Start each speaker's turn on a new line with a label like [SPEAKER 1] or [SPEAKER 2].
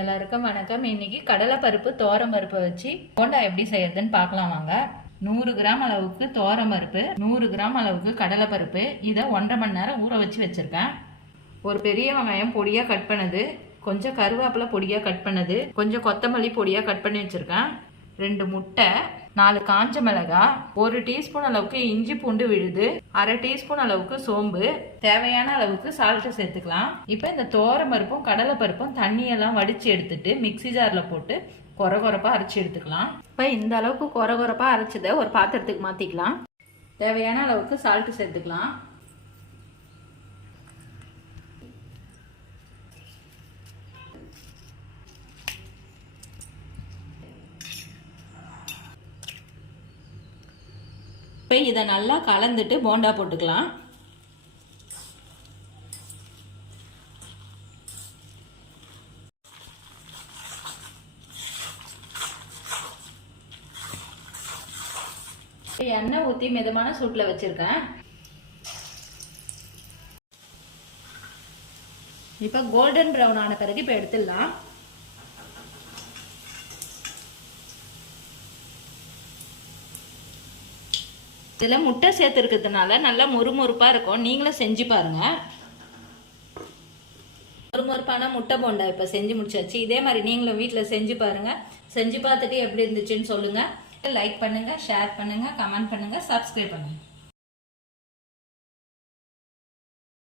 [SPEAKER 1] எல்லாருக்கும் வணக்கம். இன்னைக்கு கடலை பருப்பு தோரம் பருப்பை வச்சு போண்டா எப்படி செய்யறதுன்னு பார்க்கலாம் வாங்க. நூறு கிராம் அளவுக்கு தோரம் பருப்பு நூறு கிராம் அளவுக்கு கடலை பருப்பு இதை ஒன்றரை மணி நேரம் ஊற வச்சு வச்சிருக்கேன். ஒரு பெரிய வெங்காயம் பொடியாக கட் பண்ணது கொஞ்சம் கருவேப்பிலை பொடியாக கட் பண்ணது கொஞ்சம் கொத்தமல்லி பொடியாக கட் பண்ணி வச்சுருக்கேன். ரெண்டு முட்டை நாலு காஞ்ச மிளகாய் ஒரு டீஸ்பூன் அளவுக்கு இஞ்சி பூண்டு விழுது அரை டீஸ்பூன் அளவுக்கு சோம்பு தேவையான அளவுக்கு சால்ட்டு சேர்த்துக்கலாம். இப்போ இந்த தோரம் பருப்பும் கடலை பருப்பும் தண்ணியெல்லாம் வடித்து எடுத்துட்டு மிக்ஸி ஜாரில் போட்டு கொர கொரப்பா அரைச்சி எடுத்துக்கலாம். இப்போ இந்த அளவுக்கு கொர கொரப்பா அரைச்சதை ஒரு பாத்திரத்துக்கு மாற்றிக்கலாம் தேவையான அளவுக்கு சால்ட்டு சேர்த்துக்கலாம். இப்போ இதை நல்லா கலந்துட்டு போண்டா போட்டுக்கலாம். இப்போ எண்ணெய் ஊற்றி மிதமான சூட்டில் வச்சுருக்கேன். இப்போ கோல்டன் ப்ரௌன் ஆன பிறகு இப்போ எடுத்துடலாம். இதில் முட்டை சேர்த்துருக்கிறதுனால நல்லா முறுமுறுப்பாக இருக்கும். நீங்களும் செஞ்சு பாருங்கள் முறுமுறுப்பான முட்டை போண்டா இப்போ செஞ்சு முடிச்சாச்சு. இதே மாதிரி நீங்களும் வீட்டில் செஞ்சு பாருங்கள் செஞ்சு பார்த்துட்டு எப்படி இருந்துச்சுன்னு சொல்லுங்கள் லைக் பண்ணுங்கள் ஷேர் பண்ணுங்கள் கமெண்ட் பண்ணுங்கள் சப்ஸ்கிரைப் பண்ணுங்கள்